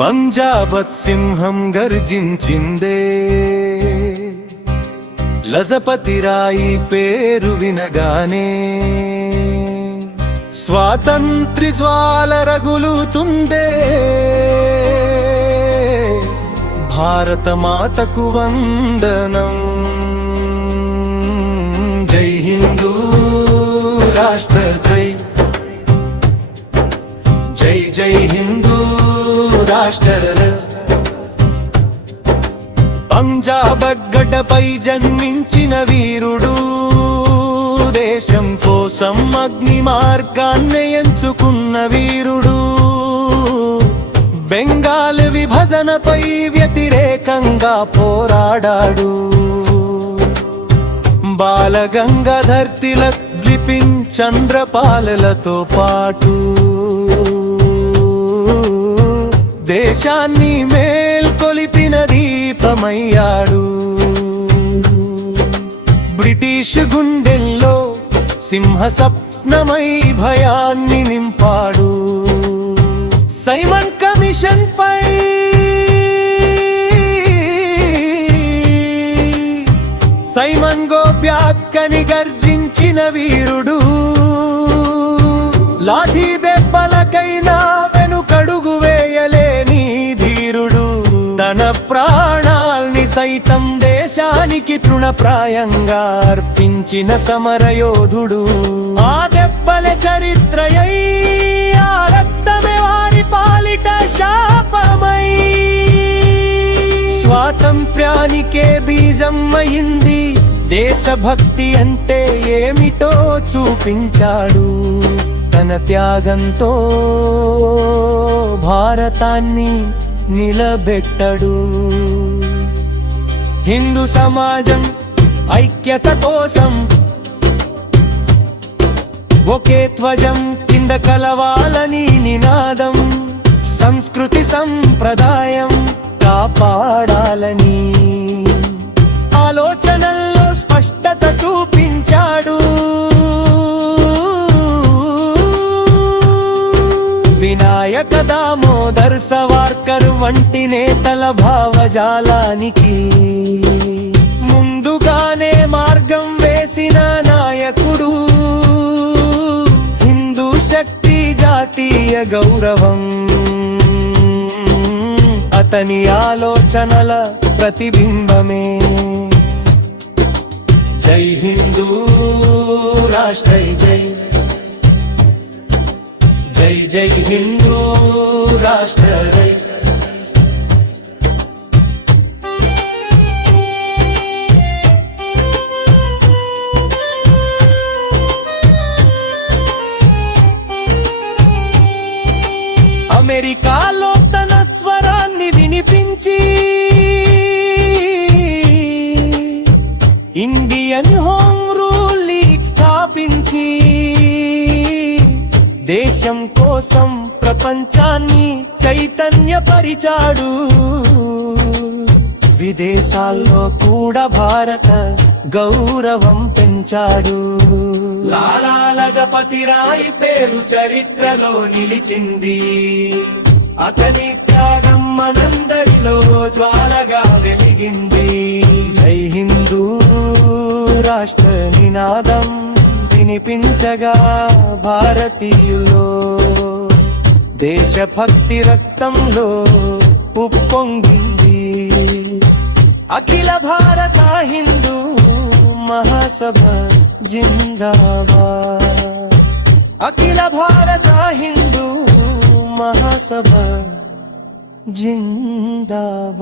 పంజాబత్ సింహం గర్జించిందే, లజపతి రాయి పేరు వినగానే స్వాతంత్ర్య జ్వాల రగులుతుందే. భారత మాతకు వందనం. జై హిందూ రాష్ట్ర జై, జై జై హిందూ రాష్ట్ర. పంజాబ్ గడ్డపై జన్మించిన వీరుడు, దేశం కోసం అగ్ని మార్గాన్ని ఎంచుకున్న వీరుడు. బెంగాల్ విభజనపై వ్యతిరేకంగా పోరాడాడు. బాల గంగాధర్ తిలక్, బిపిన్ చంద్రపాలతో పాటు దేశాన్ని మేల్కొలిపిన దీపమయ్యాడు. బ్రిటిష్ గుండెల్లో సింహ స్వప్నమై భయాన్ని నింపాడు. సైమన్ కమిషన్ పై సైమన్ గో బ్యాక్ అని గర్జించిన వీరుడు. లాఠీ దెబ్బలకైనా వెనుకడుగు వేయలేని ధీరుడు. తన ప్రాణాల్ని సైతం దేశానికి తృణప్రాయంగా అర్పించిన సమరయోధుడు. ఆ దెబ్బల చరిత్రయై, ఆ రక్తమే వారి పాలిట శాపమై స్వాతంత్ర్యానికే బీజం అయింది. దేశభక్తి అంటే ఏమిటో చూపించాడు. తన త్యాగంతో భారతాన్ని నిలబెట్టడు. హిందూ సమాజం ఐక్యత కోసం ఒకే ధ్వజం కింద కలవాలని నినాదం. సంస్కృతి సంప్రదాయం కాపాడాలని ఆలోచనల్లో స్పష్టత చూపించాడు. వినాయక దామోదర్ సవార్కర్ వంటి నేతల భావజాలానికి ముందుగానే మార్గం వేసిన నాయకుడు. హిందూ శక్తి, జాతీయ గౌరవం అతని ఆలోచనల ప్రతిబింబమే. జై హిందూ రాష్ట్ర జై, జై జై హిందూ రాష్ట్ర జై. అమెరికాలో తన స్వరాన్ని వినిపించి ఇండియన్ హోమ్ రూల్ లీగ్ స్థాపించి దేశం కోసం ప్రపంచాన్ని చైతన్యపరిచాడు. విదేశాల్లో కూడా భారత గౌరవం పెంచాడు. లాలా లజపతి రాయ్ పేరు చరిత్రలో నిలిచింది. అతని త్యాగం మనందరిలో జ్వాలగా వెలిగింది. జై హిందూ రాష్ట్ర నినాదం వినిపించగా భారతీయులో దేశభక్తి రక్తంలో ఉప్పొంగింది. అఖిల భారత హిందూ మహాసభ జిందాబాద్. అఖిల భారత హిందూ మహాసభ జిందాబాద్.